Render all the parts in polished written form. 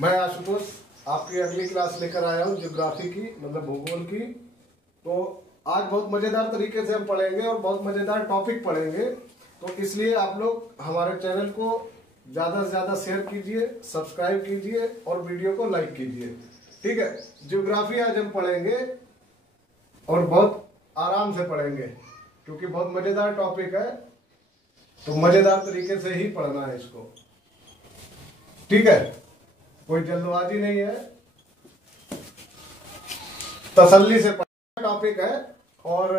मैं आशुतोष आपकी अगली क्लास लेकर आया हूँ ज्योग्राफी की, मतलब भूगोल की। तो आज बहुत मजेदार तरीके से हम पढ़ेंगे और बहुत मजेदार टॉपिक पढ़ेंगे। तो इसलिए आप लोग हमारे चैनल को ज्यादा से ज्यादा शेयर कीजिए, सब्सक्राइब कीजिए और वीडियो को लाइक कीजिए। ठीक है, ज्योग्राफी आज हम पढ़ेंगे और बहुत आराम से पढ़ेंगे क्योंकि बहुत मजेदार टॉपिक है। तो मजेदार तरीके से ही पढ़ना है इसको, ठीक है, कोई जल्दबाजी नहीं है, तसल्ली से पढ़ना टॉपिक है। और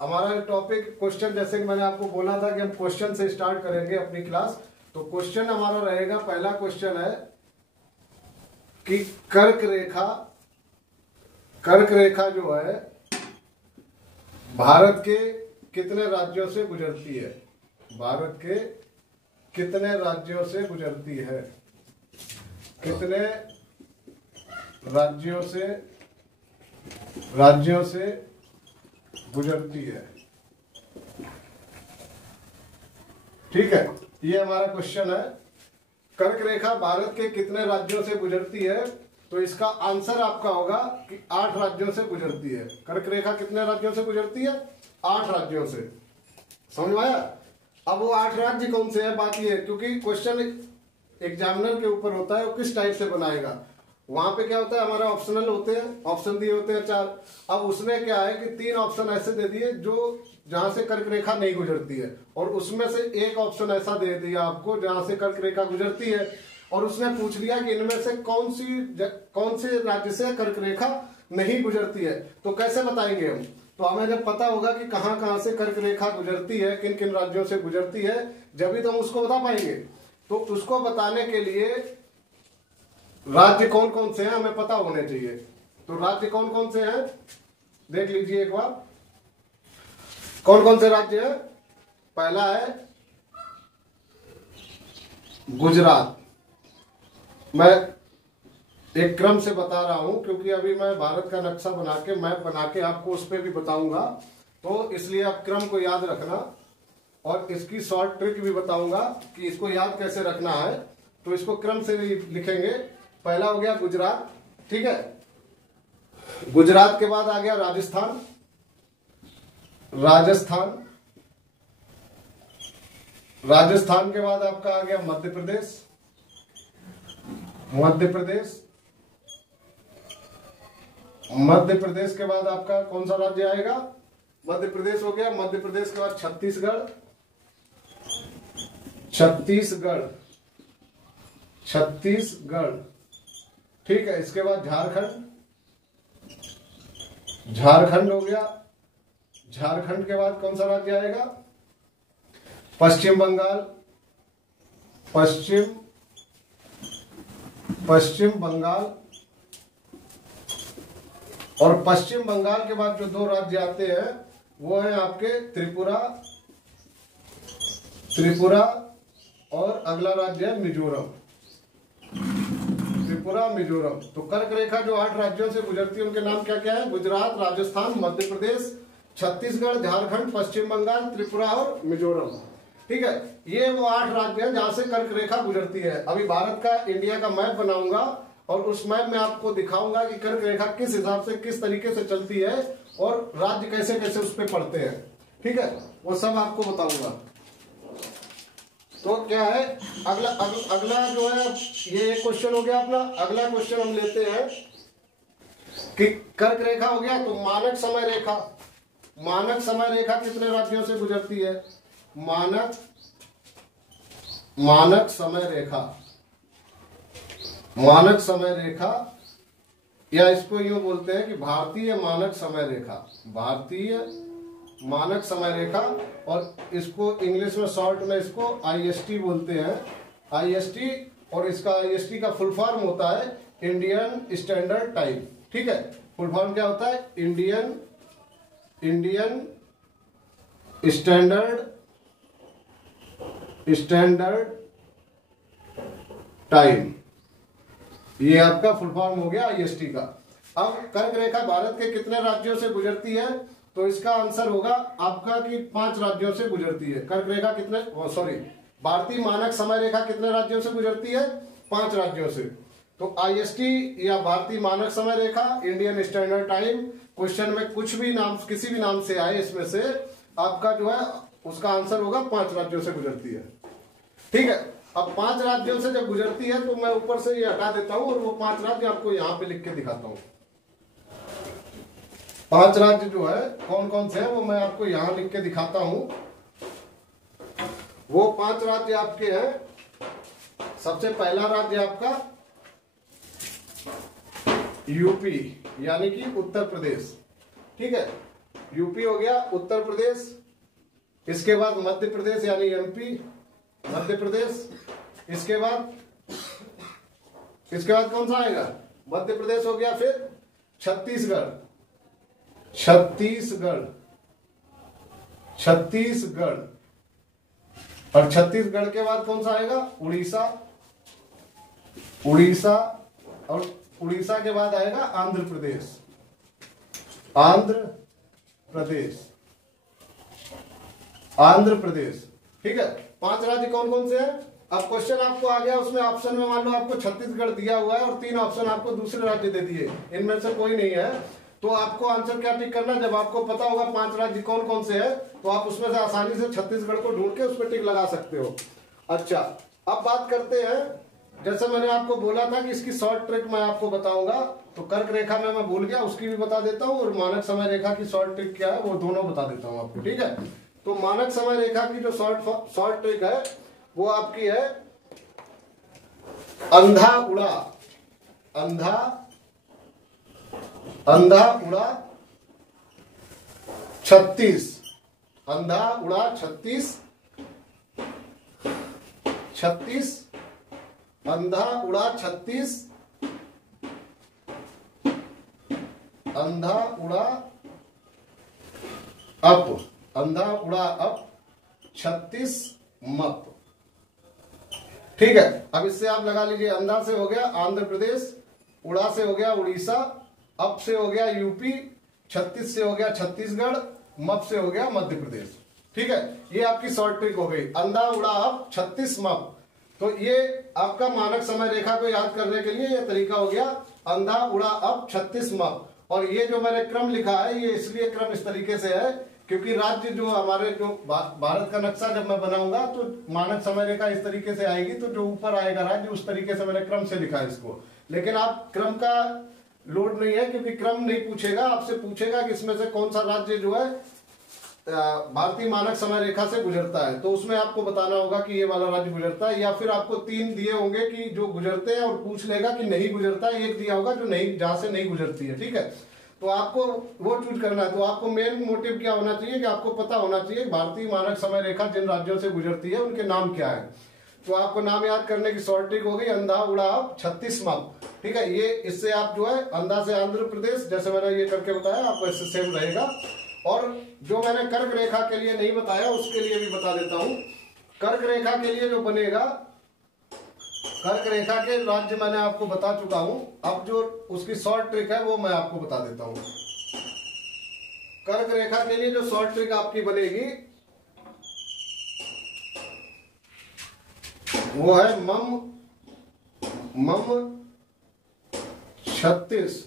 हमारा टॉपिक क्वेश्चन, जैसे कि मैंने आपको बोला था कि हम क्वेश्चन से स्टार्ट करेंगे अपनी क्लास। तो क्वेश्चन हमारा रहेगा, पहला क्वेश्चन है कि कर्क रेखा जो है भारत के कितने राज्यों से गुजरती है? भारत के कितने राज्यों से गुजरती है? कितने राज्यों से गुजरती है? ठीक है, ये हमारा क्वेश्चन है। कर्क रेखा भारत के कितने राज्यों से गुजरती है? तो इसका आंसर आपका होगा कि 8 राज्यों से गुजरती है। कर्क रेखा कितने राज्यों से गुजरती है? 8 राज्यों से। समझ में आया? अब वो 8 राज्य कौन से हैं, बात ये है, क्योंकि क्वेश्चन एग्जामिनर के ऊपर होता है वो किस टाइप से बनाएगा। वहां पे क्या होता है, हमारा ऑप्शनल होते हैं, ऑप्शन दिए होते हैं 4। अब उसने क्या है कि 3 ऑप्शन ऐसे दे दिए जो जहां से कर्क रेखा नहीं गुजरती है, और उसमें से एक ऑप्शन ऐसा दे दिया आपको जहां से कर्क रेखा गुजरती है। और उसने पूछ लिया कि इनमें से कौन से राज्य से कर्क रेखा नहीं गुजरती है। तो कैसे बताएंगे हम? तो हमें जब पता होगा कि कहां कहां से कर्क रेखा गुजरती है, किन किन राज्यों से गुजरती है, जब भी तो हम उसको बता पाएंगे। तो उसको बताने के लिए राज्य कौन कौन से हैं हमें पता होने चाहिए। तो राज्य कौन कौन से हैं देख लीजिए एक बार, कौन कौन से राज्य हैं। पहला है गुजरात। मैं एक क्रम से बता रहा हूं क्योंकि अभी मैं भारत का नक्शा बना के, मैप बना के आपको उस पर भी बताऊंगा, तो इसलिए आप क्रम को याद रखना और इसकी शॉर्ट ट्रिक भी बताऊंगा कि इसको याद कैसे रखना है। तो इसको क्रम से भी लिखेंगे। पहला हो गया गुजरात, ठीक है। गुजरात के बाद आ गया राजस्थान। राजस्थान के बाद आपका आ गया मध्य प्रदेश। मध्य प्रदेश के बाद आपका कौन सा राज्य आएगा? मध्य प्रदेश हो गया। मध्य प्रदेश के बाद छत्तीसगढ़। ठीक है। इसके बाद झारखंड हो गया। झारखंड के बाद कौन सा राज्य आएगा? पश्चिम बंगाल। और पश्चिम बंगाल के बाद जो 2 राज्य आते हैं वो है आपके त्रिपुरा और अगला राज्य है मिजोरम। मिजोरम। तो कर्क रेखा जो 8 राज्यों से गुजरती है उनके नाम क्या क्या है? गुजरात, राजस्थान, मध्य प्रदेश, छत्तीसगढ़, झारखंड, पश्चिम बंगाल, त्रिपुरा और मिजोरम। ठीक है, ये वो 8 राज्य हैं जहां से कर्क रेखा गुजरती है। अभी भारत का, इंडिया का मैप बनाऊंगा और उस मैप में आपको दिखाऊंगा कि कर्क रेखा किस हिसाब से, किस तरीके से चलती है और राज्य कैसे कैसे उस पर पड़ते हैं। ठीक है, वो सब आपको बताऊंगा। तो क्या है अगला जो है, ये एक क्वेश्चन हो गया अपना। अगला क्वेश्चन हम लेते हैं कि कर्क रेखा हो गया, तो मानक समय रेखा कितने राज्यों से गुजरती है? मानक समय रेखा, या इसको यूं बोलते हैं कि भारतीय मानक समय रेखा, और इसको इंग्लिश में शॉर्ट में इसको IST बोलते हैं। IST, और इसका IST का फुल फॉर्म होता है इंडियन स्टैंडर्ड टाइम। ठीक है, फुल फॉर्म क्या होता है? Indian standard time. ये आपका फुल फॉर्म हो गया IST का। अब कर्क रेखा भारत के कितने राज्यों से गुजरती है? तो इसका आंसर होगा आपका कि 5 राज्यों से गुजरती है। कर्क रेखा कितने, भारतीय मानक समय रेखा कितने राज्यों से गुजरती है? 5 राज्यों से। तो आईएसटी या भारतीय मानक समय रेखा, इंडियन स्टैंडर्ड टाइम, क्वेश्चन में कुछ भी नाम, किसी भी नाम से आए इसमें से आपका जो है उसका आंसर होगा 5 राज्यों से गुजरती है। ठीक है, अब 5 राज्यों से जब गुजरती है तो मैं ऊपर से ये हटा देता हूं और वो 5 राज्य आपको यहां पे लिख के दिखाता हूं। 5 राज्य जो है कौन कौन से हैं वो मैं आपको यहां लिख के दिखाता हूं। वो 5 राज्य आपके हैं। सबसे पहला राज्य आपका यूपी यानी कि उत्तर प्रदेश। ठीक है, यूपी हो गया, उत्तर प्रदेश, इसके बाद मध्य प्रदेश यानी एमपी, मध्य प्रदेश, इसके बाद कौन सा आएगा, मध्य प्रदेश हो गया, फिर छत्तीसगढ़, छत्तीसगढ़ और छत्तीसगढ़ के बाद कौन सा आएगा, उड़ीसा, उड़ीसा और उड़ीसा के बाद आएगा आंध्र प्रदेश, आंध्र प्रदेश, आंध्र प्रदेश। ठीक है, 5 राज्य कौन कौन से हैं। अब क्वेश्चन आपको आ गया, उसमें ऑप्शन में मान लो आपको छत्तीसगढ़ दिया हुआ है और 3 ऑप्शन आपको दूसरे राज्य दे दिए, इनमें से कोई नहीं है, तो आपको आंसर क्या टिक करना। जब आपको पता होगा 5 राज्य कौन कौन से हैं तो आप उसमें से आसानी से छत्तीसगढ़ को ढूंढ के उस पर टिक लगा सकते हो। अच्छा, अब बात करते हैं, जैसे मैंने आपको बोला था कि इसकी शॉर्ट ट्रिक मैं आपको बताऊंगा, तो कर्क रेखा में मैं भूल गया, उसकी भी बता देता हूं और मानक समय रेखा की शॉर्ट ट्रिक क्या है वो दोनों बता देता हूं आपको। ठीक है, तो मानक समय रेखा की जो शॉर्ट ट्रिक है वो आपकी है अंधा उड़ा, अंधा उड़ा 36, अंधा उड़ा 36, अंधा उड़ा 36, अंधा उड़ा अप, अंधा उड़ा अप 36 मप। ठीक है, अब इससे आप लगा लीजिए, अंधा से हो गया आंध्र प्रदेश, उड़ा से हो गया उड़ीसा, अप से हो गया यूपी, 36 से हो गया छत्तीसगढ़, मप से हो गया मध्य प्रदेश। ठीक है, ये आपकी शॉर्ट ट्रिक हो गई, अंधा उड़ा अप 36 मप। तो ये आपका मानक समय रेखा को याद करने के लिए ये तरीका हो गया, अंधा उड़ा अप 36 मप। और ये जो मैंने क्रम लिखा है ये इसलिए क्रम इस तरीके से है क्योंकि राज्य जो हमारे जो भारत का नक्शा जब मैं बनाऊंगा तो मानक समय रेखा इस तरीके से आएगी, तो जो ऊपर आएगा राज्य उस तरीके से मैंने क्रम से लिखा है इसको। लेकिन आप क्रम का लोड नहीं है क्योंकि क्रम नहीं पूछेगा, आपसे पूछेगा कि इसमें से कौन सा राज्य जो है भारतीय मानक समय रेखा से गुजरता है, तो उसमें आपको बताना होगा कि ये वाला राज्य गुजरता है, या फिर आपको 3 दिए होंगे कि जो गुजरते हैं और पूछ लेगा कि नहीं गुजरता है, एक दिया होगा जो नहीं, जहां से नहीं गुजरती है। ठीक है, तो आपको वो चूज करना है। तो आपको मेन मोटिव क्या होना चाहिए कि आपको पता होना चाहिए भारतीय मानक समय रेखा जिन राज्यों से गुजरती है उनके नाम क्या है। तो आपको नाम याद करने की शॉर्ट ट्रिक हो गई अंधा उड़ा 36 मप। ठीक है, ये इससे आप जो है अंधा से आंध्र प्रदेश, जैसे मैंने ये करके बताया, आपको इससे सेम रहेगा। और जो मैंने कर्क रेखा के लिए नहीं बताया उसके लिए भी बता देता हूं। कर्क रेखा के लिए जो बनेगा, कर्क रेखा के राज्य मैंने आपको बता चुका हूं, अब जो उसकी शॉर्ट ट्रिक है वो मैं आपको बता देता हूं। कर्क रेखा के लिए जो शॉर्ट ट्रिक आपकी बनेगी वो है मम 36,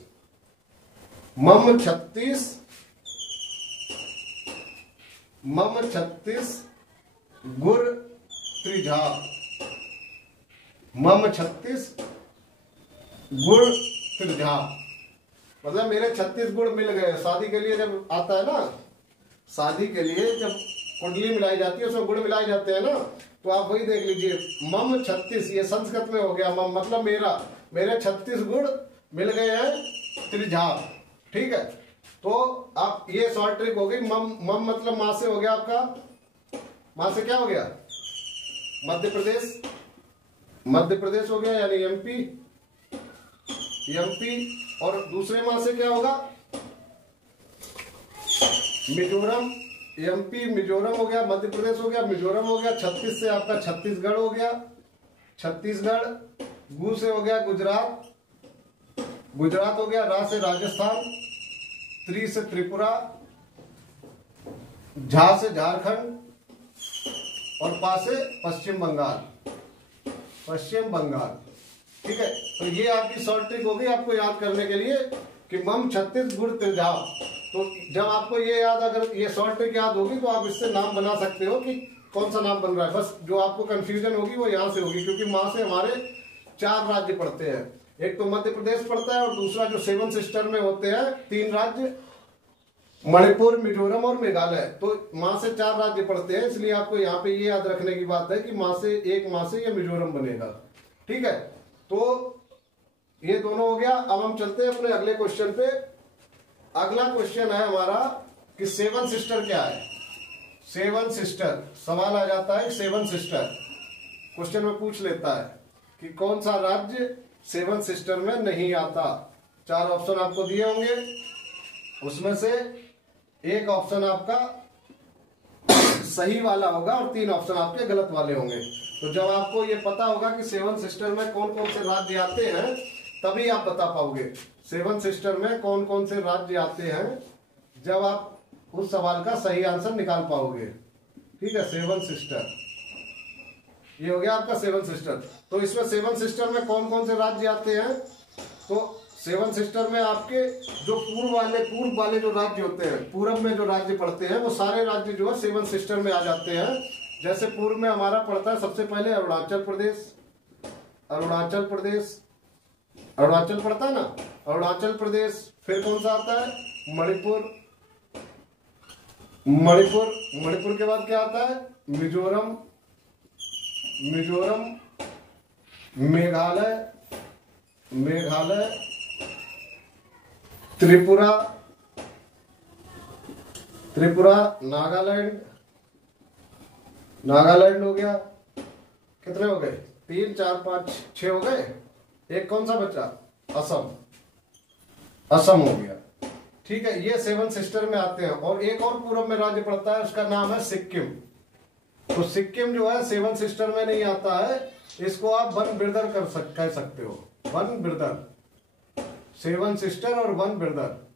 मम 36 गुर त्रिझा, मम 36 गुड़ त्रिझा, मतलब मेरे 36 गुड़ मिल गए। शादी के लिए जब आता है ना, शादी के लिए जब कुंडली मिलाई जाती है उसमें गुड़ मिलाए जाते हैं ना, तो आप वही देख लीजिए, मम 36, ये संस्कृत में हो गया मम, मतलब मेरे 36 गुड़ मिल गए हैं त्रिझा। ठीक है, तो आप ये शॉर्ट ट्रिक हो गई। मम मतलब मां से हो गया आपका, मां से क्या हो गया, मध्य प्रदेश, मध्य प्रदेश हो गया यानी एमपी, और दूसरे माह से क्या होगा, मिजोरम, एमपी मिजोरम हो गया, मध्य प्रदेश हो गया, मिजोरम हो गया, 36 से आपका छत्तीसगढ़ हो गया, छत्तीसगढ़, गु से हो गया गुजरात, गुजरात हो गया, रा से राजस्थान, त्रि से त्रिपुरा, झा से झारखंड और पा से पश्चिम बंगाल, पश्चिम बंगाल। ठीक है, तो ये आपकी शॉर्ट ट्रिक होगी आपको याद करने के लिए कि मम छत्तीस गुड़ त्रिझा। तो जब आपको ये याद, अगर ये शॉर्ट ट्रिक याद होगी तो आप इससे नाम बना सकते हो कि कौन सा नाम बन रहा है। बस जो आपको कंफ्यूजन होगी वो यहाँ से होगी, क्योंकि वहां से हमारे 4 राज्य पड़ते हैं। एक तो मध्य प्रदेश पड़ता है और दूसरा जो 7 सिस्टर में होते हैं 3 राज्य, मणिपुर, मिजोरम और मेघालय। तो माँ से 4 राज्य पड़ते हैं, इसलिए आपको यहाँ पे ये याद रखने की बात है कि माँ से ये मिजोरम बनेगा। ठीक है, तो ये दोनों हो गया। अब हम चलते हैं अपने अगले क्वेश्चन पे। अगला क्वेश्चन है हमारा कि 7 सिस्टर क्या है। 7 सिस्टर सवाल आ जाता है। 7 सिस्टर क्वेश्चन में पूछ लेता है कि कौन सा राज्य 7 सिस्टर में नहीं आता। 4 ऑप्शन आपको दिए होंगे, उसमें से एक ऑप्शन आपका सही वाला होगा और 3 ऑप्शन आपके गलत वाले होंगे। तो जब आपको ये पता होगा कि 7 सिस्टर में कौन कौन से राज्य आते हैं तभी आप बता पाओगे 7 सिस्टर में कौन कौन से राज्य आते हैं, जब आप उस सवाल का सही आंसर निकाल पाओगे। ठीक है, 7 सिस्टर, ये हो गया आपका 7 सिस्टर। तो इसमें 7 सिस्टर में कौन कौन से राज्य आते हैं, तो 7 सिस्टर में आपके जो पूर्व वाले जो राज्य होते हैं, पूरब में जो राज्य पड़ते हैं वो सारे राज्य जो है 7 सिस्टर में आ जाते हैं। जैसे पूर्व में हमारा पड़ता है सबसे पहले अरुणाचल प्रदेश, अरुणाचल पड़ता है ना, अरुणाचल प्रदेश। फिर कौन सा आता है, मणिपुर के बाद क्या आता है, मिजोरम, मेघालय, त्रिपुरा, नागालैंड हो गया। कितने हो गए, 3 4 5 6 हो गए। एक कौन सा बचा, असम हो गया। ठीक है, ये 7 सिस्टर में आते हैं। और एक और पूरब में राज्य पड़ता है, उसका नाम है सिक्किम। तो सिक्किम जो है 7 सिस्टर में नहीं आता है, इसको आप वन ब्रदर कह सकते हो, वन ब्रदर। 7 सिस्टर और वन ब्रदर।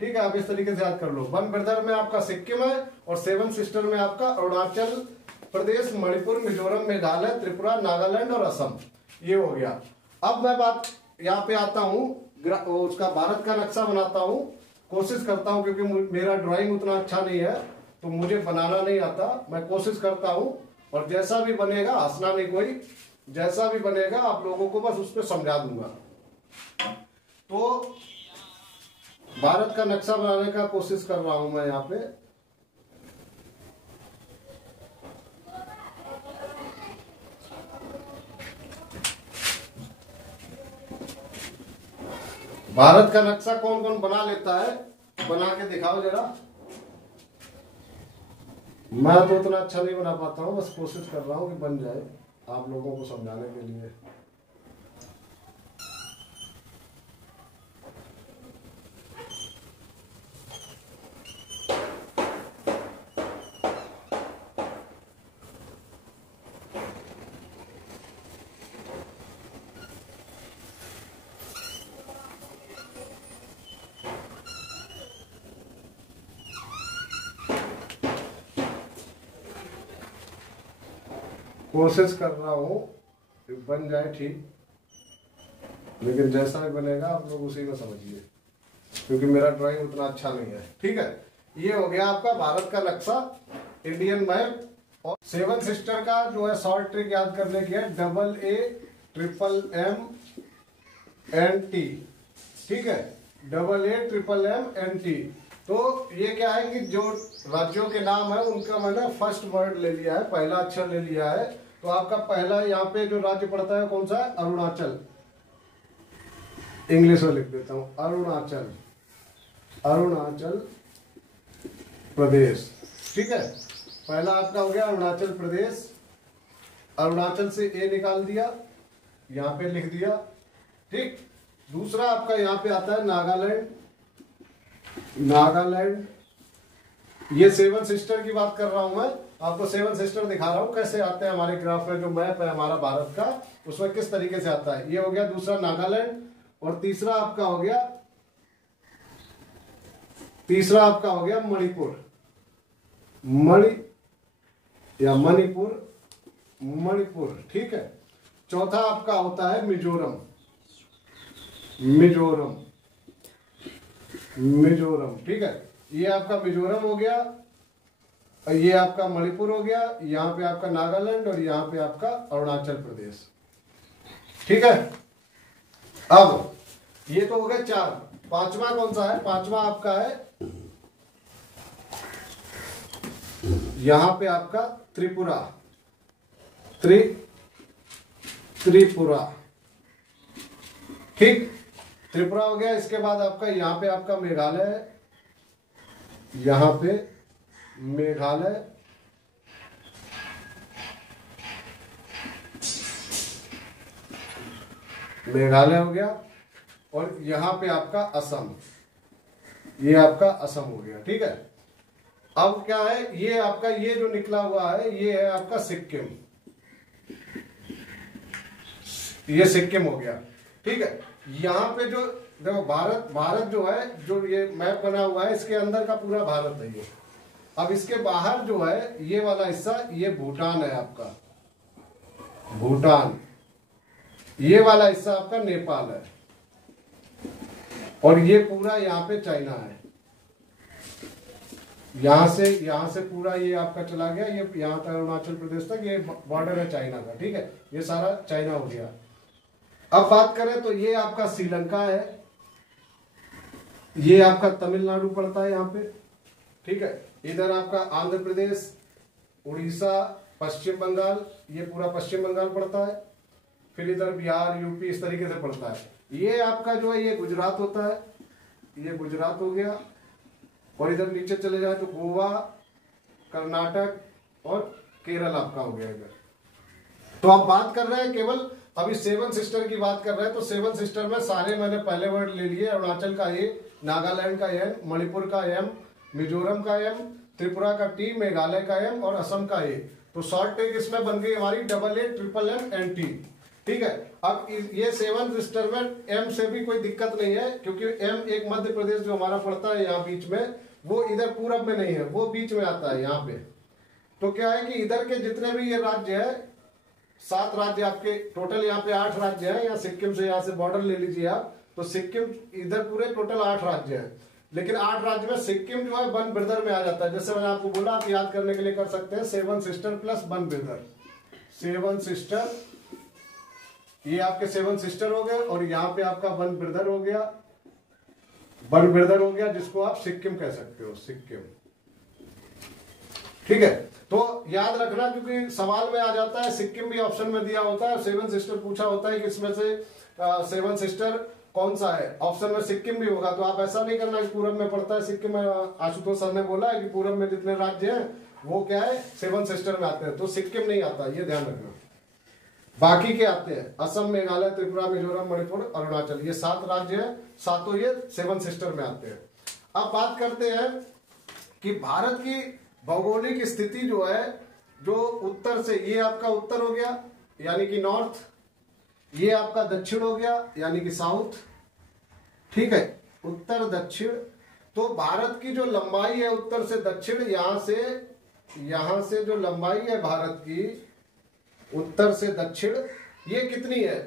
ठीक है, आप इस तरीके से याद कर लो। वन ब्रदर में आपका सिक्किम है और 7 सिस्टर में आपका अरुणाचल प्रदेश, मणिपुर, मिजोरम, मेघालय, त्रिपुरा, नागालैंड और असम। ये हो गया। अब मैं बात यहाँ पे आता हूँ, उसका भारत का नक्शा बनाता हूँ, कोशिश करता हूँ, क्योंकि मेरा ड्राइंग उतना अच्छा नहीं है तो मुझे बनाना नहीं आता। मैं कोशिश करता हूँ और जैसा भी बनेगा, हंसना नहीं कोई, जैसा भी बनेगा आप लोगों को बस उस पर समझा दूंगा। तो भारत का नक्शा बनाने का कोशिश कर रहा हूं मैं यहाँ पे। भारत का नक्शा कौन कौन बना लेता है, बना के दिखाओ जरा। मैं तो उतना अच्छा नहीं बना पाता हूँ, बस कोशिश कर रहा हूँ कि बन जाए आप लोगों को समझाने के लिए। कोशिश कर रहा हूँ कि बन जाए ठीक, लेकिन जैसा भी बनेगा आप लोग उसी में समझिए, क्योंकि मेरा ड्राइंग उतना अच्छा नहीं है। ठीक है, ये हो गया आपका भारत का नक्शा, इंडियन मैप। और 7 सिस्टर का जो है शॉर्ट ट्रिक याद करने की है, AAMMNT। ठीक है, AAMMNT। तो ये क्या है कि जो राज्यों के नाम है उनका मैंने फर्स्ट वर्ड ले लिया है, पहला अक्षर ले लिया है। तो आपका पहला यहाँ पे जो राज्य पड़ता है कौन सा है, अरुणाचल। इंग्लिश में लिख देता हूँ, अरुणाचल प्रदेश। ठीक है, पहला आपका हो गया अरुणाचल प्रदेश। अरुणाचल से ए निकाल दिया, यहाँ पे लिख दिया। ठीक, दूसरा आपका यहाँ पे आता है नागालैंड। ये 7 सिस्टर की बात कर रहा हूं मैं, आपको 7 सिस्टर दिखा रहा हूं कैसे आते हैं हमारे ग्राफ में। जो मैप है हमारा भारत का, उसमें किस तरीके से आता है। ये हो गया दूसरा नागालैंड। और तीसरा आपका हो गया मणिपुर। ठीक है, चौथा आपका होता है मिजोरम। मिजोरम, मिजोरम, ठीक है। ये आपका मिजोरम हो गया, ये आपका मणिपुर हो गया, यहाँ पे आपका नागालैंड और यहाँ पे आपका अरुणाचल प्रदेश, ठीक है। अब ये तो हो गए 4। पांचवा कौन सा है? पांचवा आपका है यहां पे आपका त्रिपुरा। त्रिपुरा, ठीक, त्रिपुरा हो गया। इसके बाद आपका यहां पे आपका मेघालय है, यहां पे मेघालय, मेघालय हो गया, और यहां पे आपका असम, ये आपका असम हो गया, ठीक है। अब क्या है, ये आपका ये जो निकला हुआ है ये है आपका सिक्किम, ये सिक्किम हो गया, ठीक है। यहाँ पे जो देखो भारत जो है, जो ये मैप बना हुआ है इसके अंदर का पूरा भारत है ये। अब इसके बाहर जो है ये वाला हिस्सा, ये भूटान है आपका, भूटान। ये वाला हिस्सा आपका नेपाल है, और ये पूरा यहाँ पे चाइना है। यहां से पूरा ये आपका चला गया, ये यहाँ तक अरुणाचल प्रदेश तक, ये बॉर्डर है चाइना का, ठीक है। ये सारा चाइना हो गया। अब बात करें तो ये आपका श्रीलंका है, ये आपका तमिलनाडु पड़ता है यहाँ पे, ठीक है। इधर आपका आंध्र प्रदेश, उड़ीसा, पश्चिम बंगाल, ये पूरा पश्चिम बंगाल पड़ता है। फिर इधर बिहार, यूपी, इस तरीके से पड़ता है। ये आपका जो है ये गुजरात होता है, ये गुजरात हो गया। और इधर नीचे चले जाए तो गोवा, कर्नाटक और केरल आपका हो गया इधर। तो आप बात कर रहे हैं केवल अभी 7 सिस्टर की बात कर रहे हैं, तो 7 सिस्टर में सारे मैंने पहले वर्ड ले लिए। अरुणाचल का ए, नागालैंड का एन, मणिपुर का एम, मिजोरम का एम, त्रिपुरा का टी, मेघालय का एम और असम का ए। तो शॉर्ट टेक इसमें बन गई हमारी AA, MMM एंड टी, ठीक है। अब ये 7 सिस्टर में एम से भी कोई दिक्कत नहीं है, क्योंकि एम एक मध्य प्रदेश जो हमारा पड़ता है यहाँ बीच में, वो इधर पूरब में नहीं है, वो बीच में आता है यहाँ पे। तो क्या है कि इधर के जितने भी ये राज्य है, 7 राज्य आपके टोटल, यहाँ पे 8 राज्य है। यहाँ सिक्किम से, यहाँ से बॉर्डर ले लीजिए आप, तो सिक्किम इधर पूरे टोटल 8 राज्य है। लेकिन 8 राज्य में सिक्किम जो है वन ब्रदर में आ जाता है। जैसे मैंने आपको बोला, आप याद करने के लिए कर सकते हैं 7 sister plus one brother. 7 sister, ये आपके 7 सिस्टर हो गए, और यहाँ पे आपका वन ब्रदर हो गया, वन ब्रदर हो गया, जिसको आप सिक्किम कह सकते हो, सिक्किम, ठीक है। तो याद रखना, क्योंकि सवाल में आ जाता है, सिक्किम भी ऑप्शन में दिया होता है, 7 सिस्टर पूछा होता है कि इसमें से 7 सिस्टर कौन सा है, ऑप्शन में सिक्किम भी होगा। तो आप ऐसा नहीं करना कि पूरब में पड़ता है सिक्किम। आशुतोष सर ने बोला है कि पूरब में जितने राज्य हैं वो क्या है 7 सिस्टर में आते हैं, तो सिक्किम नहीं आता, ये ध्यान रखना। बाकी के आते हैं असम, मेघालय, त्रिपुरा, मिजोरम, मणिपुर, अरुणाचल, ये 7 राज्य हैं, सातों ये 7 सिस्टर में आते हैं। अब बात करते हैं कि भारत की भौगोलिक स्थिति जो है, जो उत्तर से, ये आपका उत्तर हो गया यानी कि नॉर्थ, ये आपका दक्षिण हो गया यानी कि साउथ, ठीक है, उत्तर दक्षिण। तो भारत की जो लंबाई है उत्तर से दक्षिण, यहां से जो लंबाई है भारत की उत्तर से दक्षिण, ये कितनी है?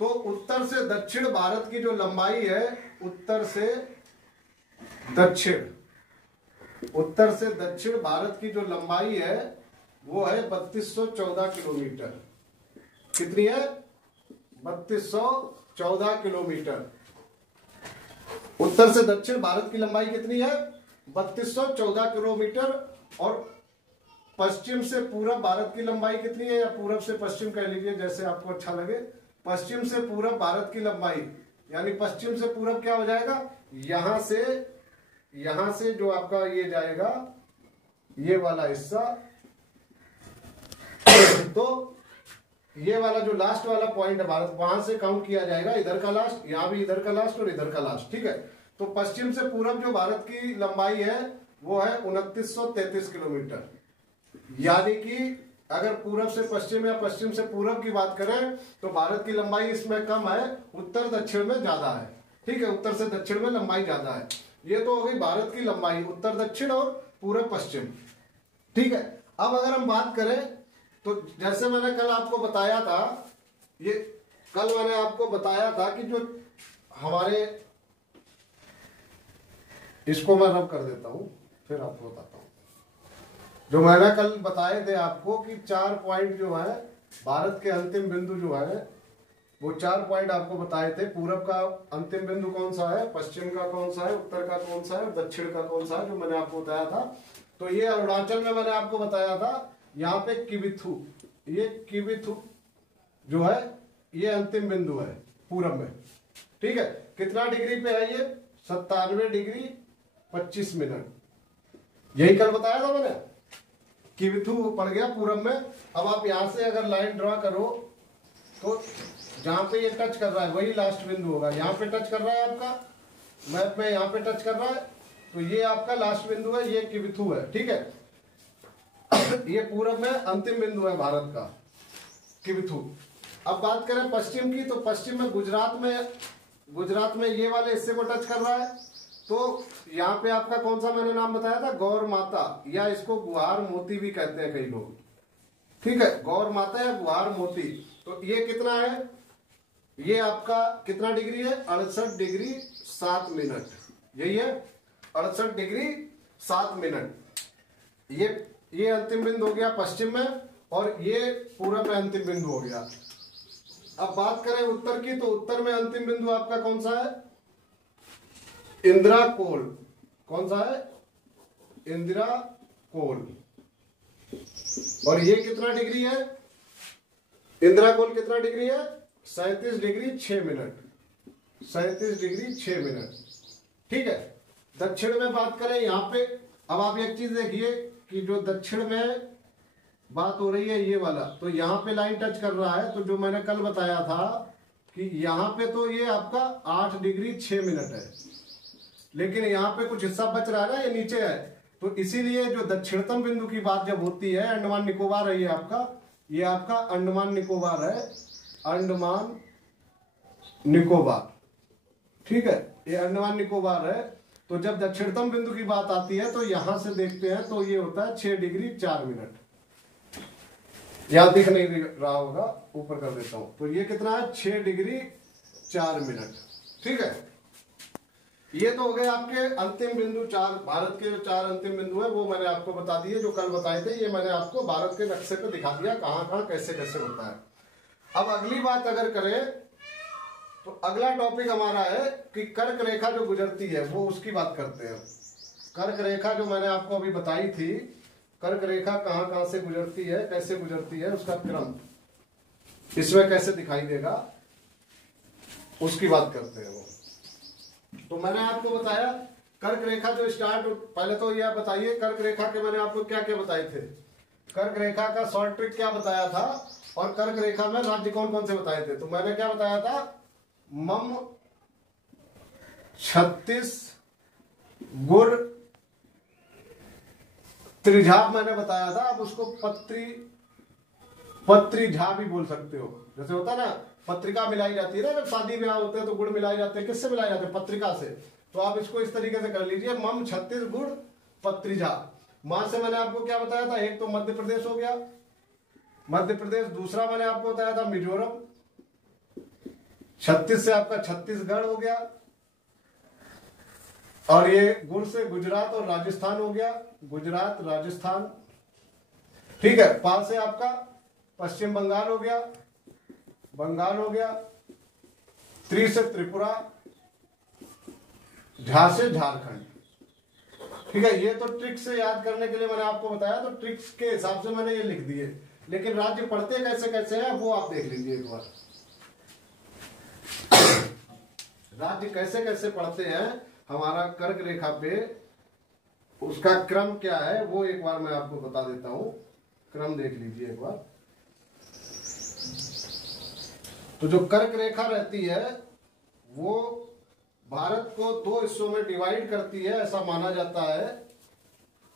तो उत्तर से दक्षिण भारत की जो लंबाई है, उत्तर से दक्षिण, उत्तर से दक्षिण भारत की जो लंबाई है वो है 3214 किलोमीटर। कितनी है? 3214 किलोमीटर। उत्तर से दक्षिण भारत की लंबाई कितनी है? 3214 किलोमीटर। और पश्चिम से पूरब भारत की लंबाई कितनी है, या पूरब से पश्चिम कह लीजिए, जैसे आपको अच्छा लगे। पश्चिम से पूरब भारत की लंबाई, यानी पश्चिम से पूरब क्या हो जाएगा, यहां से जो आपका ये जाएगा, ये वाला हिस्सा, तो ये वाला जो लास्ट वाला पॉइंट है भारत, वहां से काउंट किया जाएगा, इधर का लास्ट, यहां भी इधर का लास्ट और इधर का लास्ट, ठीक है। तो पश्चिम से पूरब जो भारत की लंबाई है वो है 2933 किलोमीटर। यानी कि अगर पूरब से पश्चिम या पश्चिम से पूरब की बात करें तो भारत की लंबाई इसमें कम है, उत्तर दक्षिण में ज्यादा है, ठीक है। उत्तर से दक्षिण में लंबाई ज्यादा है। ये तो हो गई भारत की लंबाई, उत्तर दक्षिण और पूरब पश्चिम, ठीक है। अब अगर हम बात करें तो जैसे मैंने कल आपको बताया था ये कल मैंने आपको बताया था कि जो हमारे, इसको मैं रब कर देता हूं फिर आपको बताता हूं। जो मैंने कल बताए थे आपको कि 4 पॉइंट जो है भारत के अंतिम बिंदु जो है, वो 4 पॉइंट आपको बताए थे। पूरब का अंतिम बिंदु कौन सा है, पश्चिम का कौन सा है, उत्तर का कौन सा है, दक्षिण का कौन सा है, जो मैंने आपको बताया था। तो ये अरुणाचल में मैंने आपको बताया था, यहाँ पे किबिथु, ये किबिथु जो है ये अंतिम बिंदु है पूरब में। ठीक है, कितना डिग्री पे है ये, 97 डिग्री 25 मिनट। यही कल बताया था मैंने, किबिथु पड़ गया पूरब में। अब आप यहां से अगर लाइन ड्रॉ करो तो जहां पे ये टच कर रहा है वही लास्ट बिंदु होगा। यहाँ पे टच कर रहा है आपका मैप में, यहाँ पे टच कर रहा है, तो ये आपका लास्ट बिंदु है, ये किबिथु है। ठीक है, ये पूरब में अंतिम बिंदु है भारत का, किबिथु। अब बात करें पश्चिम की, तो पश्चिम में गुजरात में ये वाले हिस्से को टच कर रहा है। तो यहाँ पे आपका कौन सा मैंने नाम बताया था, गौर माता, या इसको गुहार मोती भी कहते हैं कई लोग। ठीक है, गौर माता या गुहार मोती। तो ये कितना है, ये आपका कितना डिग्री है, 68 डिग्री 7 मिनट। यही है 68 डिग्री 7 मिनट। ये अंतिम बिंदु हो गया पश्चिम में, और ये पूरब में अंतिम बिंदु हो गया। अब बात करें उत्तर की, तो उत्तर में अंतिम बिंदु आपका कौन सा है, इंदिरा कोल। कौन सा है, इंदिरा कोल। और ये कितना डिग्री है, इंदिरा कोल कितना डिग्री है, 37 डिग्री 6 मिनट। 37 degree 6 minute. ठीक है, दक्षिण में बात करें यहाँ पे, अब आप एक चीज देखिए कि जो दक्षिण में बात हो रही है ये वाला, तो यहाँ पे लाइन टच कर रहा है। तो जो मैंने कल बताया था कि यहाँ पे तो ये आपका 8 डिग्री 6 मिनट है, लेकिन यहाँ पे कुछ हिस्सा बच रहा है ना, ये नीचे है। तो इसीलिए जो दक्षिणतम बिंदु की बात जब होती है, अंडमान निकोबार है ये आपका अंडमान निकोबार है, अंडमान निकोबार। ठीक है, ये अंडमान निकोबार है। तो जब दक्षिणतम बिंदु की बात आती है तो यहां से देखते हैं तो ये होता है 6 डिग्री 4 मिनट। यहां दिख नहीं रहा होगा, ऊपर कर देता हूं। तो ये कितना है, 6 डिग्री 4 मिनट। ठीक है, ये तो हो गए आपके अंतिम बिंदु 4, भारत के जो 4 अंतिम बिंदु है वो मैंने आपको बता दिए, जो कल बताए थे। ये मैंने आपको भारत के नक्शे पे दिखा दिया कहां कैसे कैसे होता है। अब अगली बात अगर करें तो अगला टॉपिक हमारा है कि कर्क रेखा जो गुजरती है वो उसकी बात करते हैं। कर्क रेखा जो मैंने आपको अभी बताई थी, कर्क रेखा कहां से गुजरती है, कैसे गुजरती है, उसका क्रम इसमें कैसे दिखाई देगा, उसकी बात करते हैं वो। तो मैंने आपको बताया कर्क रेखा जो स्टार्ट, पहले तो ये आप बताइए कर्क रेखा के मैंने आपको क्या क्या बताए थे। कर्क रेखा का शॉर्ट ट्रिक क्या बताया था, और कर्क रेखा में राज्य कौन कौन से बताए थे। तो मैंने क्या बताया था, मम, छत्तीसगढ़, त्रिझाप मैंने बताया था। अब उसको पत्रिझा भी बोल सकते हो। जैसे होता है ना, पत्रिका मिलाई जाती है ना, जब शादी ब्याह होते हैं तो गुड़ मिलाए जाते हैं, किससे मिलाए जाते हैं, पत्रिका से। तो आप इसको इस तरीके से कर लीजिए, मम, छत्तीसगढ़, पत्रिझा। मां से मैंने आपको क्या बताया था, एक तो मध्य प्रदेश हो गया, मध्य प्रदेश। दूसरा मैंने आपको बताया था मिजोरम। 36 से आपका छत्तीसगढ़ हो गया, और ये गुड़ से गुजरात और राजस्थान हो गया, गुजरात राजस्थान। ठीक है, पा से आपका पश्चिम बंगाल हो गया, बंगाल हो गया। त्रि से त्रिपुरा, झा से झारखंड। ठीक है, ये तो ट्रिक से याद करने के लिए मैंने आपको बताया, तो ट्रिक्स के हिसाब से मैंने ये लिख दिए। लेकिन राज्य पढ़ते कैसे कैसे हैं वो आप देख लीजिए एक बार। राज्य कैसे कैसे पढ़ते हैं हमारा कर्क रेखा पे, उसका क्रम क्या है वो एक बार मैं आपको बता देता हूं। क्रम देख लीजिए एक बार। तो जो कर्क रेखा रहती है वो भारत को 2 हिस्सों में डिवाइड करती है, ऐसा माना जाता है।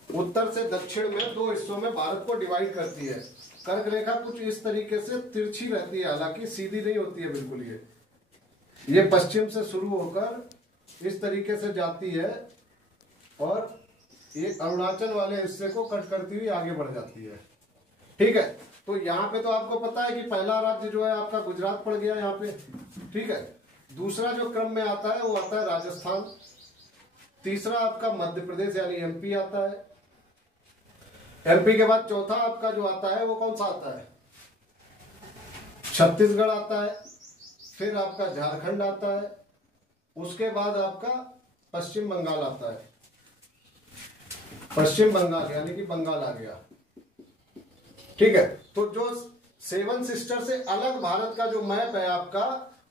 उत्तर से दक्षिण में 2 हिस्सों में भारत को डिवाइड करती है। कर्क रेखा कुछ इस तरीके से तिरछी रहती है, हालांकि सीधी नहीं होती है बिल्कुल। ये पश्चिम से शुरू होकर इस तरीके से जाती है, और ये अरुणाचल वाले हिस्से को कट करती हुई आगे बढ़ जाती है। ठीक है, तो यहाँ पे तो आपको पता है कि पहला राज्य जो है आपका गुजरात पड़ गया यहाँ पे, ठीक है। दूसरा जो क्रम में आता है वो आता है राजस्थान। तीसरा आपका मध्य प्रदेश यानी एमपी आता है। एमपी के बाद चौथा आपका जो आता है वो कौन सा आता है? छत्तीसगढ़ आता है। फिर आपका झारखंड आता है। उसके बाद आपका पश्चिम बंगाल आता है। पश्चिम बंगाल यानी कि बंगाल आ गया, ठीक है। तो जो 7 सिस्टर से अलग भारत का जो मैप है आपका,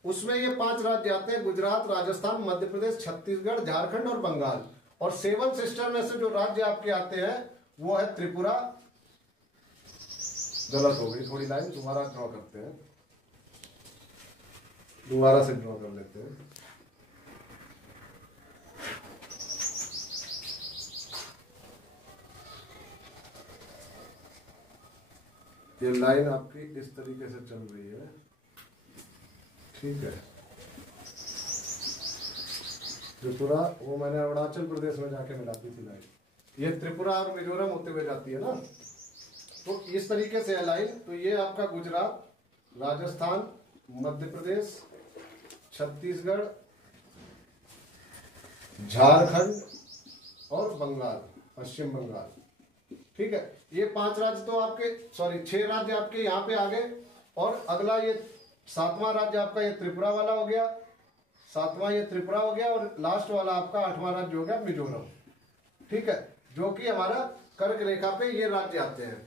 उसमें ये 5 राज्य आते हैं, गुजरात, राजस्थान, मध्य प्रदेश, छत्तीसगढ़, झारखंड और बंगाल। और 7 सिस्टर में से जो राज्य आपके आते हैं वो है त्रिपुरा। गलत हो गई थोड़ी लाइन, दोबारा ड्रॉ करते हैं, दोबारा से ड्रॉ कर लेते हैं। ये लाइन आपकी इस तरीके से चल रही है, ठीक है। त्रिपुरा वो मैंने अरुणाचल प्रदेश में जाके मिलाती थी लाइन, ये त्रिपुरा और मिजोरम होते हुए जाती है ना। तो इस तरीके से है लाइन। तो ये आपका गुजरात, राजस्थान, मध्य प्रदेश, छत्तीसगढ़, झारखंड और बंगाल, पश्चिम बंगाल, ठीक है। ये 5 राज्य तो आपके, सॉरी 6 राज्य आपके यहाँ पे आ गए। और अगला ये 7वां राज्य आपका ये त्रिपुरा वाला हो गया, 7वां ये त्रिपुरा हो गया। और लास्ट वाला आपका 8वां राज्य हो गया मिजोरम, ठीक है, जो कि हमारा कर्क रेखा पे ये राज्य आते हैं,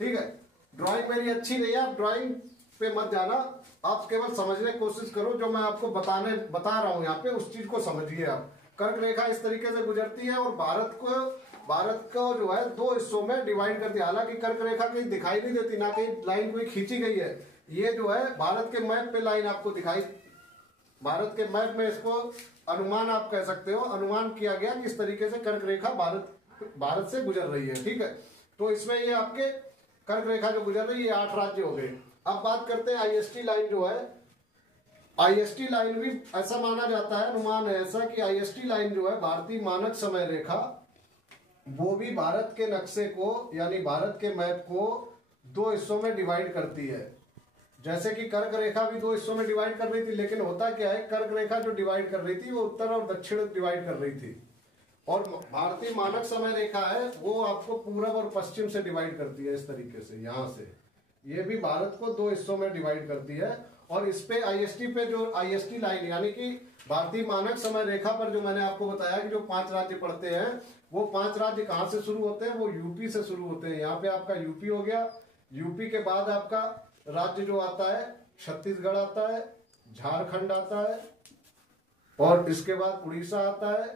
ठीक है। ड्राइंग मेरी अच्छी नहीं है, आप ड्राइंग पे मत जाना, आप केवल समझने की कोशिश करो। जो मैं आपको बता रहा हूँ यहाँ पे उस चीज को समझिए आप। कर्क रेखा इस तरीके से गुजरती है और भारत को जो है 2 हिस्सों में डिवाइड कर दिया। हालांकि कर्क रेखा कहीं दिखाई नहीं देती, ना कहीं लाइन कोई खींची गई है। ये जो है भारत के मैप पे लाइन आपको दिखाई, भारत के मैप में इसको अनुमान आप कह सकते हो, अनुमान किया गया कि इस तरीके से कर्क रेखा भारत से गुजर रही है, ठीक है। तो इसमें ये आपके कर्क रेखा जो गुजर रही है 8 राज्य हो गए। अब बात करते हैं आईएसटी लाइन जो है। आईएसटी लाइन भी ऐसा माना जाता है, अनुमान है ऐसा कि आईएसटी लाइन जो है भारतीय मानक समय रेखा, वो भी भारत के नक्शे को यानी भारत के मैप को 2 हिस्सों में डिवाइड करती है। जैसे कि कर्क रेखा भी 2 हिस्सों में डिवाइड कर रही थी, लेकिन होता क्या है, कर्क रेखा जो डिवाइड कर रही थी वो उत्तर और दक्षिण डिवाइड कर रही थी। और भारतीय मानक समय रेखा है वो आपको पूरब और पश्चिम से डिवाइड करती है, इस तरीके से यहां से। ये भी भारत को 2 हिस्सों में डिवाइड करती है। और इस पे आईएसटी पे जो आईएसटी लाइन यानी कि भारतीय मानक समय रेखा पर जो मैंने आपको बताया कि जो 5 राज्य पड़ते हैं, वो 5 राज्य कहां से शुरू होते हैं? वो यूपी से शुरू होते हैं। यहाँ पे आपका यूपी हो गया। यूपी के बाद आपका राज्य जो आता है छत्तीसगढ़ आता है, झारखंड आता है, और इसके बाद उड़ीसा आता है,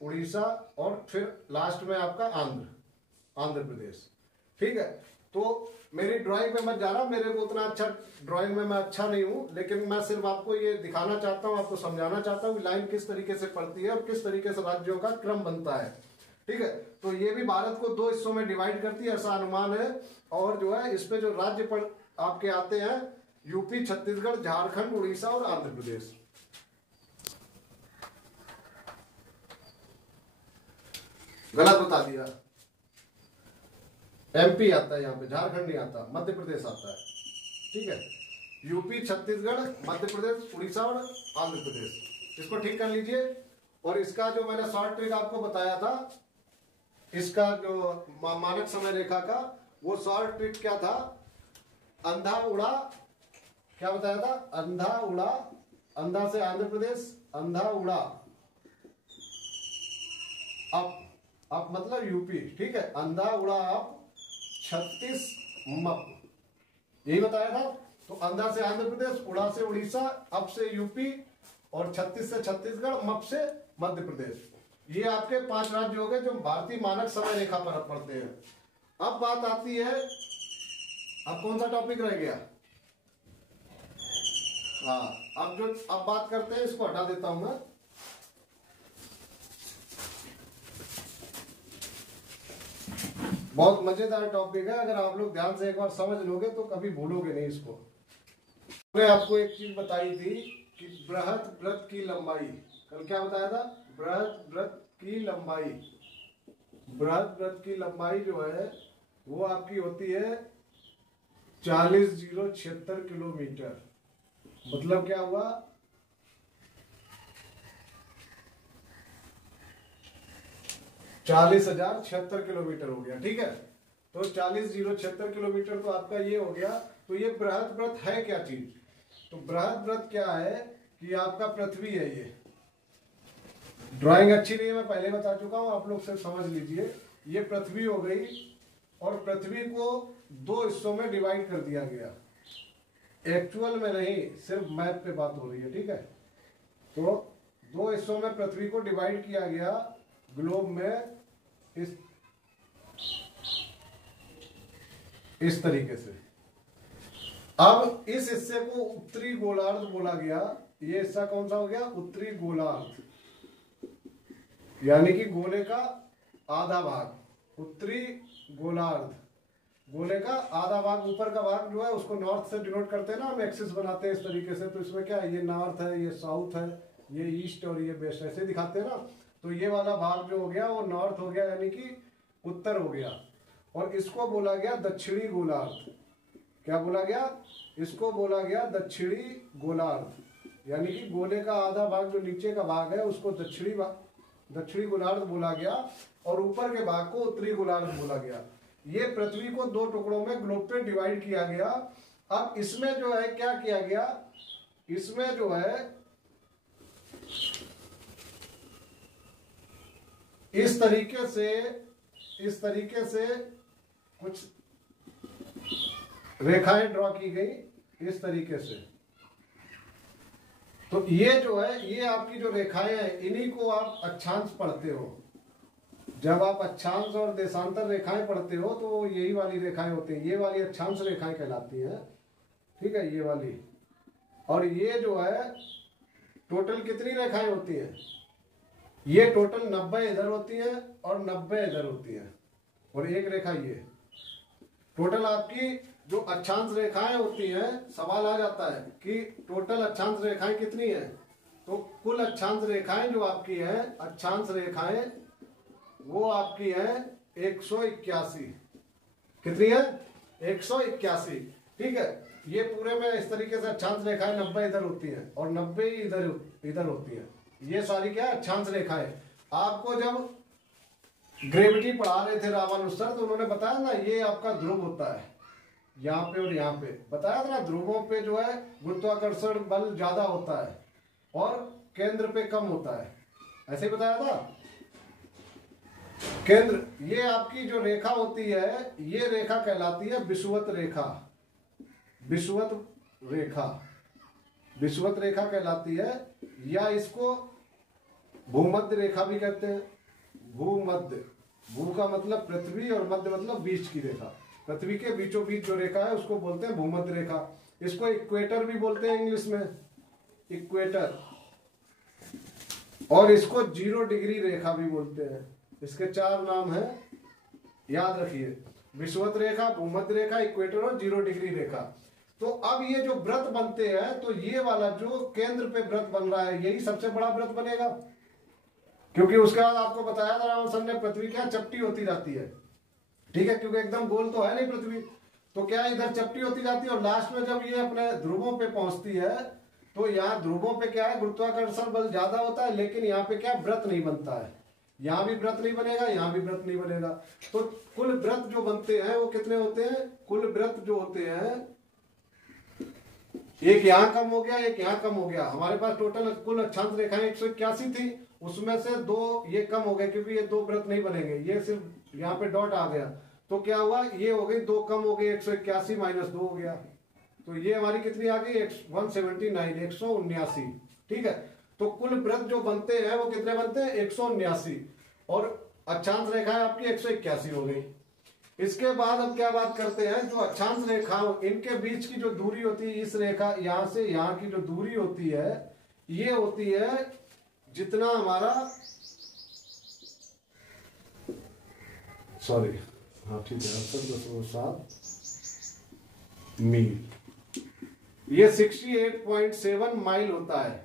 उड़ीसा, और फिर लास्ट में आपका आंध्र प्रदेश, ठीक है। तो मेरी ड्राइंग में मत जाना, मेरे को उतना अच्छा ड्राइंग में मैं अच्छा नहीं हूं, लेकिन मैं सिर्फ आपको ये दिखाना चाहता हूं, आपको समझाना चाहता हूं कि लाइन किस तरीके से पड़ती है और किस तरीके से राज्यों का क्रम बनता है, ठीक है। तो ये भी भारत को 2 हिस्सों में डिवाइड करती है, ऐसा अनुमान है। और जो है इस पे जो राज्य आपके आते हैं यूपी, छत्तीसगढ़, झारखंड, उड़ीसा और आंध्र प्रदेश। गलत बता दिया, एमपी आता है यहाँ पे, झारखंड नहीं आता, मध्य प्रदेश आता है, ठीक है। यूपी, छत्तीसगढ़, मध्य प्रदेश, उड़ीसा और आंध्र प्रदेश, इसको ठीक कर लीजिए। और इसका जो मैंने शॉर्ट ट्रिक आपको बताया था, इसका जो मानक समय रेखा का, वो शॉर्ट ट्रिक क्या था? अंधा उड़ा, क्या बताया था? अंधा उड़ा, अंधा से आंध्र प्रदेश, अंधा उड़ा अब मतलब यूपी, ठीक है। अंधा उड़ा अब 36 मप, यही बताया था। तो अंधा से आंध्र प्रदेश, उड़ा से उड़ीसा, अब से यूपी, और 36 से छत्तीसगढ़, मप से मध्य प्रदेश। ये आपके 5 राज्य हो गए जो भारतीय मानक समय रेखा पर पड़ते हैं। अब बात आती है, अब कौन सा टॉपिक रह गया? हाँ, अब बात करते हैं, इसको हटा देता हूं मैं। बहुत मजेदार टॉपिक है, अगर आप लोग ध्यान से एक बार समझ लोगे तो कभी भूलोगे नहीं इसको। मैंने आपको एक चीज बताई थी कि बृहत वृत्त की लंबाई, कल क्या बताया था? बृहत वृत्त की लंबाई, बृहत वृत्त की लंबाई जो है वो आपकी होती है 40,076 किलोमीटर। मतलब क्या हुआ, 40,076 किलोमीटर हो गया। ठीक है, तो 40,076 किलोमीटर तो आपका ये हो गया। तो ये बृहद व्रत है क्या चीज? तो बृहद व्रत क्या है कि आपका पृथ्वी है। ये ड्राइंग अच्छी नहीं है, मैं पहले बता चुका हूं, आप लोग सिर्फ समझ लीजिए। ये पृथ्वी हो गई और पृथ्वी को दो हिस्सों में डिवाइड कर दिया गया। एक्चुअल में नहीं, सिर्फ मैप पे बात हो रही है। ठीक है, तो दो हिस्सों में पृथ्वी को डिवाइड किया गया ग्लोब में इस तरीके से। अब इस हिस्से को उत्तरी गोलार्ध बोला गया। ये हिस्सा कौन सा हो गया? उत्तरी गोलार्ध, यानी कि गोले का आधा भाग। उत्तरी गोलार्ध, गोले का आधा भाग, ऊपर का भाग जो है उसको नॉर्थ से डिनोट करते हैं ना, हम एक्सिस बनाते हैं इस तरीके से। तो इसमें क्या है, ये नॉर्थ है, ये साउथ है, ये ईस्ट और ये वेस्ट, ऐसे दिखाते हैं ना। तो ये वाला भाग जो हो गया वो नॉर्थ हो गया, यानी कि उत्तर हो गया। और इसको बोला गया दक्षिणी गोलार्ध। क्या बोला गया? इसको बोला गया दक्षिणी गोलार्ध, यानी कि गोले का आधा भाग जो नीचे का भाग है उसको दक्षिणी गोलार्ध बोला गया और ऊपर के भाग को उत्तरी गोलार्ध बोला गया। ये पृथ्वी को दो टुकड़ों में ग्लोब पे डिवाइड किया गया। अब इसमें जो है क्या किया गया, इसमें जो है इस तरीके से कुछ रेखाएं ड्रॉ की गई इस तरीके से। तो ये जो है, ये आपकी जो रेखाएं हैं, इन्हीं को आप अक्षांश पढ़ते हो। जब आप अक्षांश और देशांतर रेखाएं पढ़ते हो तो यही वाली रेखाएं होती हैं। ये वाली अक्षांश रेखाएं कहलाती हैं। ठीक है, ये वाली। और ये जो है टोटल कितनी रेखाएं होती हैं? ये टोटल 90 इधर होती है और 90 इधर होती है, और एक रेखा ये। टोटल आपकी जो अक्षांश रेखाएं होती हैं, सवाल आ जाता है कि टोटल अक्षांश रेखाएं कितनी हैं? तो कुल अक्षांश रेखाएं जो आपकी हैं, अक्षांश रेखाएं वो आपकी हैं 181। कितनी है? 181। ठीक है, ये पूरे में इस तरीके से अक्षांश रेखाएं 90 इधर होती हैं और 90 इधर होती हैं। ये सारी क्या है? अक्षांश रेखाएं। आपको जब ग्रेविटी पढ़ा रहे थे रामानुज सर, तो उन्होंने बताया ना, ये आपका ध्रुव होता है यहाँ पे और यहाँ पे। बताया था ना, ध्रुवों पे जो है गुरुत्वाकर्षण बल ज्यादा होता है और केंद्र पे कम होता है, ऐसे बताया था। केंद्र, ये आपकी जो रेखा होती है, ये रेखा कहलाती है विषुवत रेखा। विषुवत रेखा, विषुवत रेखा कहलाती है, या इसको भूमध्य रेखा भी कहते हैं। भूमध्य, भू का मतलब पृथ्वी और मध्य मतलब बीच की रेखा। पृथ्वी के बीचों बीच जो रेखा है उसको बोलते हैं भूमध्य रेखा। इसको इक्वेटर भी बोलते हैं इंग्लिश में, इक्वेटर। और इसको 0 डिग्री रेखा भी बोलते हैं। इसके 4 नाम हैं, याद रखिए। विषुवत रेखा, भूमध्य रेखा, इक्वेटर और 0 डिग्री रेखा। तो अब ये जो व्रत बनते हैं, तो ये वाला जो केंद्र पे व्रत बन रहा है, यही सबसे बड़ा व्रत बनेगा। क्योंकि उसके बाद आपको बताया था रावण सर ने, पृथ्वी क्या चपटी होती जाती है। ठीक है, क्योंकि एकदम गोल तो है नहीं पृथ्वी, तो क्या इधर चपटी होती जाती है। और लास्ट में जब ये अपने ध्रुवों पे पहुंचती है, तो यहाँ ध्रुवों पे क्या है, गुरुत्वाकर्षण बल ज्यादा होता है, लेकिन यहाँ पे क्या व्रत नहीं बनता है। यहाँ भी व्रत नहीं बनेगा, यहाँ भी व्रत नहीं बनेगा। तो कुल व्रत जो बनते हैं वो कितने होते हैं? कुल व्रत जो होते हैं, एक यहाँ कम हो गया, एक यहाँ कम हो गया। हमारे पास टोटल कुल अक्षांश रेखाएं 181 थी, उसमें से 2 ये कम हो गए, क्योंकि ये 2 व्रत नहीं बनेंगे। ये सिर्फ यहाँ पे डॉट आ गया, तो क्या हुआ, ये हो गई 2 कम हो गई, 181 माइनस 2 हो गया। तो ये हमारी कितनी आ गई? 179, 179। ठीक है, तो कुल व्रत जो बनते हैं वो कितने बनते हैं? 179। और अक्षांश रेखाएं आपकी 181 हो गई। इसके बाद हम क्या बात करते हैं, जो अक्षांश रेखाओं, इनके बीच की जो दूरी होती है, इस रेखा यहां से यहां की जो दूरी होती है, ये होती है जितना हमारा, सॉरी, हाँ ठीक है, 7 मील, ये 68.7 माइल होता है।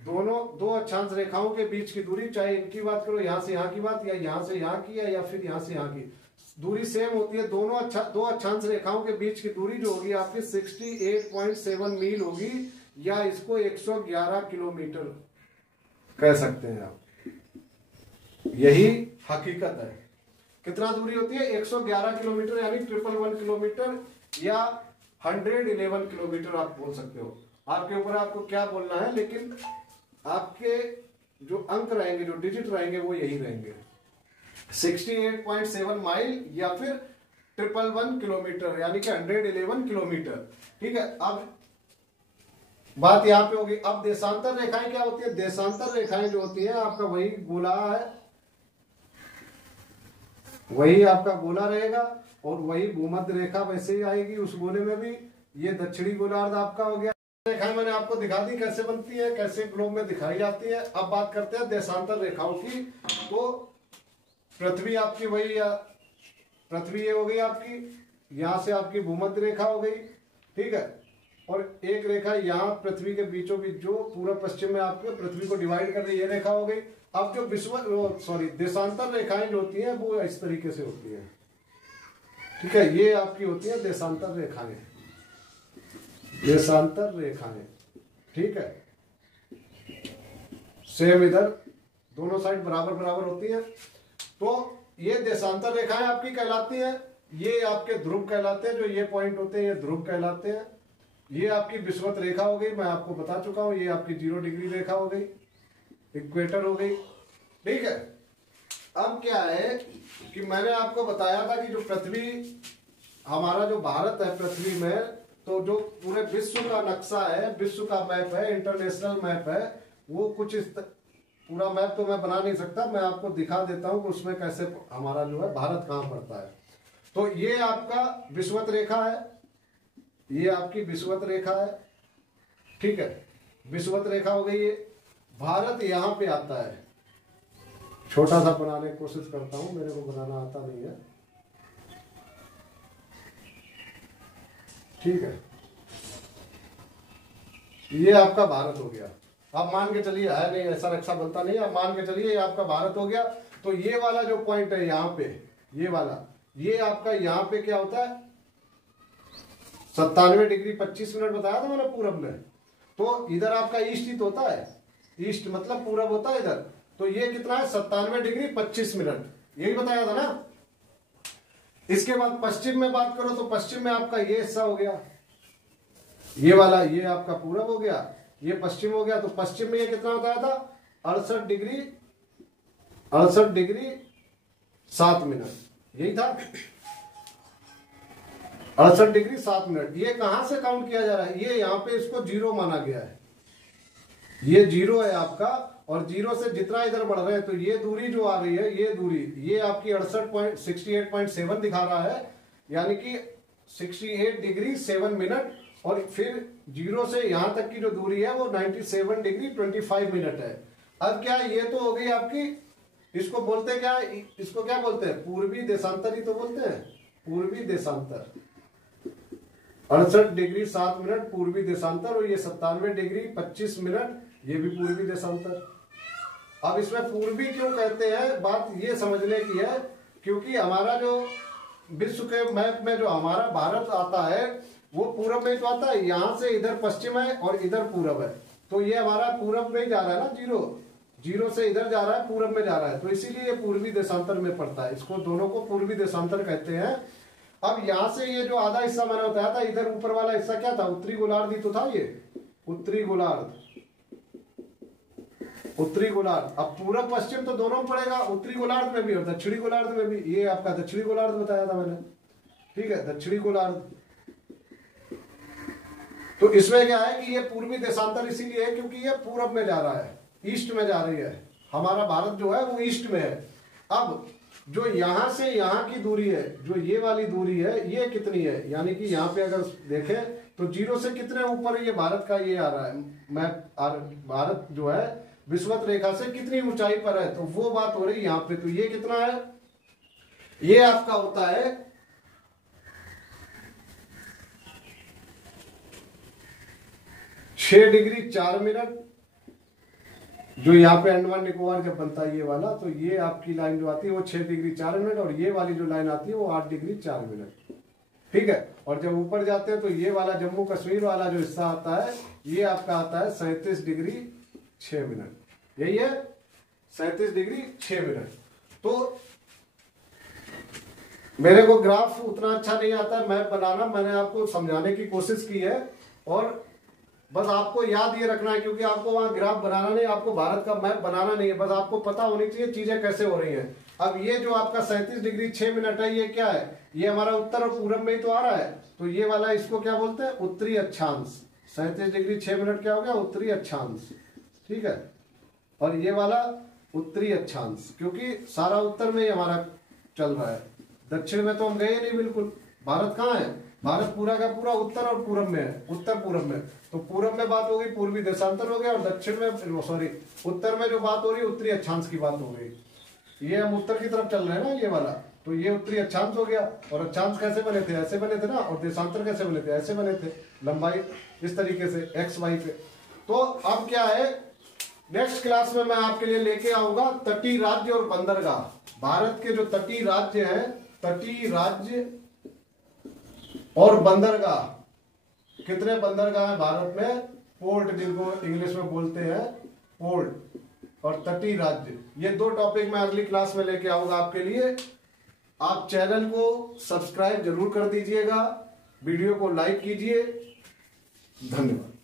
दो अक्षांश रेखाओं के बीच की दूरी, चाहे इनकी बात करो, यहां से यहां की बात, या यहां से यहां की, या फिर यहां से यहां की, दूरी सेम होती है, दो अक्षांश रेखाओं के बीच की दूरी जो होगी आपकी 68.7 मील होगी, या इसको 111 किलोमीटर कह सकते हैं आप। यही हकीकत है। कितना दूरी होती है? 111 किलोमीटर, यानी 111 किलोमीटर या 111 किलोमीटर आप बोल सकते हो। आपके ऊपर आपको क्या बोलना है, लेकिन आपके जो अंक रहेंगे, जो डिजिट रहेंगे, वो यही रहेंगे, 68.7 माइल या फिर 111 किलोमीटर, यानी कि 111 किलोमीटर। ठीक है, अब बात यहां पे होगी। अब देशांतर रेखाएं क्या होती है? देशांतर रेखाएं जो होती है, आपका वही गोला है, वही आपका गोला रहेगा, और वही भूमध्य रेखा वैसे ही आएगी उस गोले में भी। ये दक्षिणी गोलार्ध आपका हो गया। रेखाएं मैंने आपको दिखा दी कैसे बनती है, कैसे ग्लोब में दिखाई जाती है। अब बात करते हैं देशांतर रेखाओं की। तो पृथ्वी आपकी वही, पृथ्वी ये हो गई आपकी, यहां से आपकी भूमध्य रेखा हो गई। ठीक है, और एक रेखा यहाँ पृथ्वी के बीचों बीच जो पूर्व पश्चिम में आपको पृथ्वी को डिवाइड कर रही है, ये रेखा हो गई। अब जो देशांतर रेखाएं जो होती हैं वो इस तरीके से होती है। ठीक है, ये आपकी होती है देशांतर रेखाएं, देशांतर रेखाएं। ठीक है, सेम इधर दोनों साइड बराबर बराबर होती है। तो ये देशांतर रेखाएं आपकी कहलाती हैं। ये आपके ध्रुव कहलाते हैं, जो ये पॉइंट होते हैं ये ध्रुव कहलाते हैं। ये आपकी विषुवत रेखा हो गई, मैं आपको बता चुका हूं। ये आपकी 0 डिग्री रेखा हो गई, इक्वेटर हो गई। ठीक है, अब क्या है कि मैंने आपको बताया था कि जो पृथ्वी, हमारा जो भारत है पृथ्वी में, तो जो पूरे विश्व का नक्शा है, विश्व का मैप है, इंटरनेशनल मैप है, वो कुछ इस पूरा मैप तो मैं बना नहीं सकता, मैं आपको दिखा देता हूं कि उसमें कैसे हमारा जो है भारत कहां पड़ता है। तो ये आपका विषुवत रेखा है, ये आपकी विषुवत रेखा है। ठीक है, विषुवत रेखा हो गई। ये भारत यहां पे आता है। छोटा सा बनाने की कोशिश करता हूं, मेरे को बनाना आता नहीं है। ठीक है, ये आपका भारत हो गया। आप मान के चलिए, है नहीं ऐसा नक्शा बनता नहीं, आप मान के चलिए ये आपका भारत हो गया। तो ये वाला जो पॉइंट है यहाँ पे, ये वाला, ये आपका यहाँ पे क्या होता है? 97 डिग्री 25 मिनट बताया था मैंने पूरब में। तो इधर आपका ईस्ट ही तो होता है, ईस्ट मतलब पूरब होता है इधर। तो ये कितना है? 97 डिग्री 25 मिनट, यही बताया था ना। इसके बाद पश्चिम में बात करो, तो पश्चिम में आपका ये हिस्सा हो गया, ये वाला, ये आपका पूरब हो गया, ये पश्चिम हो गया। तो पश्चिम में ये कितना बताया था? 68 डिग्री 7 मिनट, यही था, 68 डिग्री 7 मिनट। ये कहां से काउंट किया जा रहा है? ये यहाँ पे इसको 0 माना गया है, ये 0 है आपका, और 0 से जितना इधर बढ़ रहे हैं, तो ये दूरी जो आ रही है, ये दूरी, ये आपकी 68.7 दिखा रहा है, यानी कि 68 डिग्री 7 मिनट। और फिर 0 से यहां तक की जो दूरी है वो 97 डिग्री 25 मिनट है। अब क्या, ये तो हो गई आपकी, इसको बोलते क्या, इसको क्या बोलते हैं? पूर्वी देशांतर ही तो बोलते हैं, पूर्वी देशांतर। 68 डिग्री 7 मिनट पूर्वी देशांतर, और ये 97 डिग्री 25 मिनट, ये भी पूर्वी देशांतर। अब इसमें पूर्वी क्यों कहते हैं, बात ये समझने की है, क्योंकि हमारा जो विश्व के मैप में जो हमारा भारत आता है, वो पूरब में तो आता है। यहां से इधर पश्चिम है और इधर पूरब है, तो ये हमारा पूरब में जा रहा है ना, 0 से इधर जा रहा है, पूरब में जा रहा है, तो इसीलिए ये पूर्वी देशांतर में पड़ता है। इसको दोनों को पूर्वी देशांतर कहते हैं। अब यहां से ये जो आधा हिस्सा मैंने बताया था, इधर ऊपर वाला हिस्सा क्या था? उत्तरी गोलार्ध ही तो था ये, उत्तरी गोलार्ध, उत्तरी गोलार्ध। अब पूरब पश्चिम तो दोनों में पड़ेगा, उत्तरी गोलार्ध में भी और दक्षिणी गोलार्ध में भी। ये आपका दक्षिणी गोलार्ध बताया था मैंने, ठीक है, दक्षिणी गोलार्ध। तो इसमें क्या है कि ये पूर्वी देशांतर इसीलिए है क्योंकि ये पूरब में जा रहा है, ईस्ट में जा रही है। हमारा भारत जो है वो ईस्ट में है। अब जो यहां से यहां की दूरी है, जो ये वाली दूरी है, ये कितनी है? यानी कि यहाँ पे अगर देखें तो 0 से कितने ऊपर ये भारत का ये आ रहा है मैप, भारत जो है विषुवत रेखा से कितनी ऊंचाई पर है, तो वो बात हो रही है यहाँ पे। तो ये कितना है? ये आपका होता है 6 डिग्री 4 मिनट जो यहाँ पे अंडमान निकोबार जब बनता है ये वाला, तो ये आपकी लाइन जो आती है वो 6 डिग्री 4 मिनट, और ये वाली जो लाइन आती है वो 8 डिग्री 4 मिनट। ठीक है। और जब ऊपर जाते हैं तो ये वाला जम्मू कश्मीर वाला जो हिस्सा आता है ये आपका आता है 37 डिग्री 6 मिनट। यही है 37 डिग्री 6 मिनट। तो मेरे को ग्राफ उतना अच्छा नहीं आता मैप बनाना, मैंने आपको समझाने की कोशिश की है, और बस आपको याद ये रखना है, क्योंकि आपको वहां ग्राफ बनाना नहीं, आपको भारत का मैप बनाना नहीं है, बस आपको पता होनी चाहिए चीजें कैसे हो रही हैं। अब ये जो आपका 37 डिग्री 6 मिनट है, ये क्या है, ये हमारा उत्तर और पूरब में ही तो आ रहा है, तो ये वाला इसको क्या बोलते हैं, उत्तरी अक्षांश। 37 डिग्री 6 मिनट क्या हो गया, उत्तरी अक्षांश। ठीक है। और ये वाला उत्तरी अक्षांश, क्योंकि सारा उत्तर में ही हमारा चल रहा है, दक्षिण में तो हम गए नहीं बिल्कुल। भारत कहाँ है, भारत पूरा का पूरा उत्तर और पूरब में है, उत्तर पूरब में। तो पूरब में बात हो गई, पूर्वी देशांतर हो गया, और दक्षिण में सॉरी उत्तर में जो बात हो रही है उत्तरी अक्षांश की बात हो गई। ये हम उत्तर की तरफ चल रहे हैं ना, ये वाला, तो ये उत्तरी अक्षांश हो गया। और अक्षांश कैसे बने थे, ऐसे बने थे ना, और देशांतर कैसे बने थे, ऐसे बने थे, लंबाई इस तरीके से एक्स वाई पे। तो अब क्या है, नेक्स्ट क्लास में मैं आपके लिए लेके आऊंगा तटीय राज्य और बंदरगाह। भारत के जो तटीय राज्य है, तटीय राज्य और बंदरगाह, कितने बंदरगाह है भारत में, पोर्ट जिनको इंग्लिश में बोलते हैं पोर्ट, और तटीय राज्य, ये दो टॉपिक मैं अगली क्लास में लेके आऊंगा आपके लिए। आप चैनल को सब्सक्राइब जरूर कर दीजिएगा, वीडियो को लाइक कीजिए। धन्यवाद।